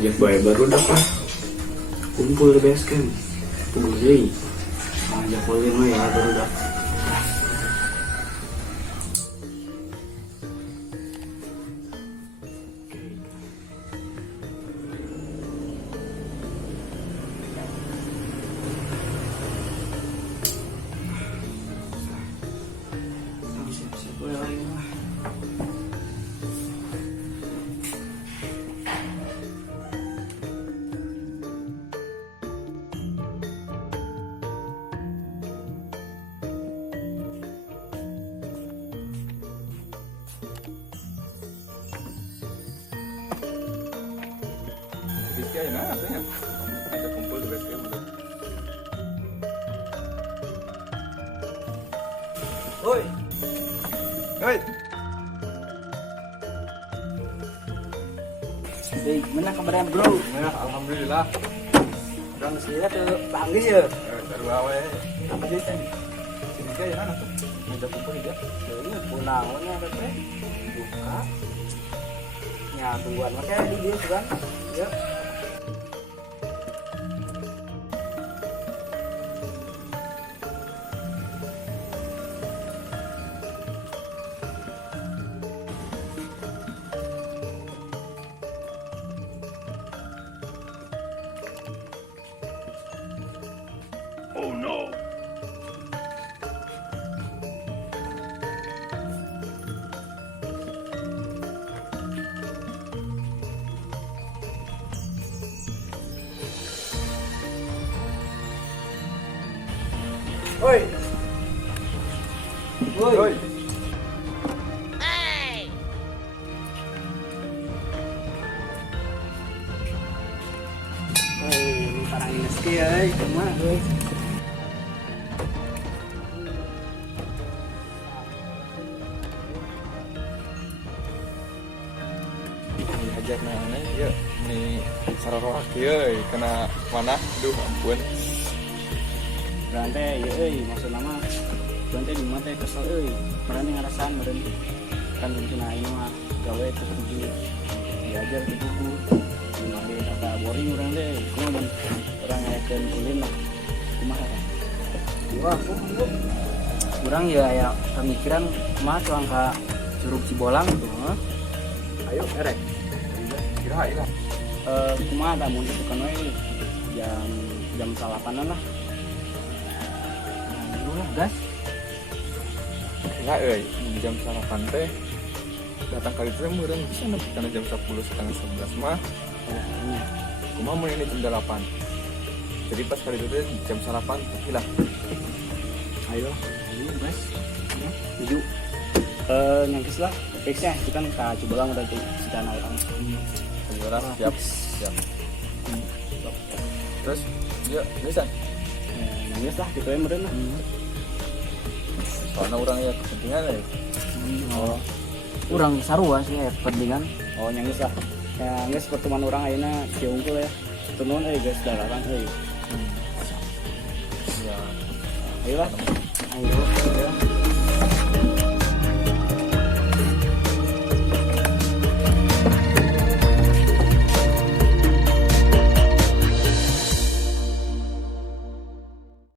ngajak baru dapat kumpul di base camp kumpul deh ngajak polin mah ya baru dapat siap-siap boleh lagi mah. Ya, nah, saya kita kumpul di base camp. Oi, Hei, gimana kabarnya bro? ya, alhamdulillah. Orang sih tuh panggil ya. Baru awe. Apa sih teh? Sini kayak mana tuh? Ngajak kumpul dia. Ini punaonnya ada teh. Buka. Ya tungguan makanya di dia kan. Ya. Oh no. Oi. Oi. Ini parang meski euy, kumaha euy. Ajak mana ya? Ini saroroak ya, kena mana? Duh, ampun. Berante ya euy, maksud nama berante di mana teh kesel euy. Berani ngarasan meureun kan rencana ini mah gawe teh kudu diajar ke buku. Made kata boring urang teh, kumaha urang ngayakeun ulin mah. Kumaha? Wah, urang ya pemikiran kumaha tuang ka Curug Cibolang tuh. Ayo, erek. Kira-kira. Kumaha da mun disukan we jam 8-an lah. Nah, gas. Lah euy, jam 8 teh datang kali itu meureun bisa nepi kana jam 10 setengah 11 mah. Kumaha mun ini jam 8. Jadi pas kali itu teh jam sarapan hilang. Ayo, gas. Tuju. Nyangkis lah. Fixnya itu kan ka Cibolang udah tuh sedana orang. Sebenarnya siap. Terus, ya, bisa. Nyangkis lah gitu ya meureun lah. Soalnya orang ya kepentingan ya. Oh. Urang sarua sih ya pentingan. Oh, nyangkis lah. Ya, geus pertemuan orang ayeuna kieu unggul ya. Turun guys dalaran euy. Ya. Ayo lah. Ayo.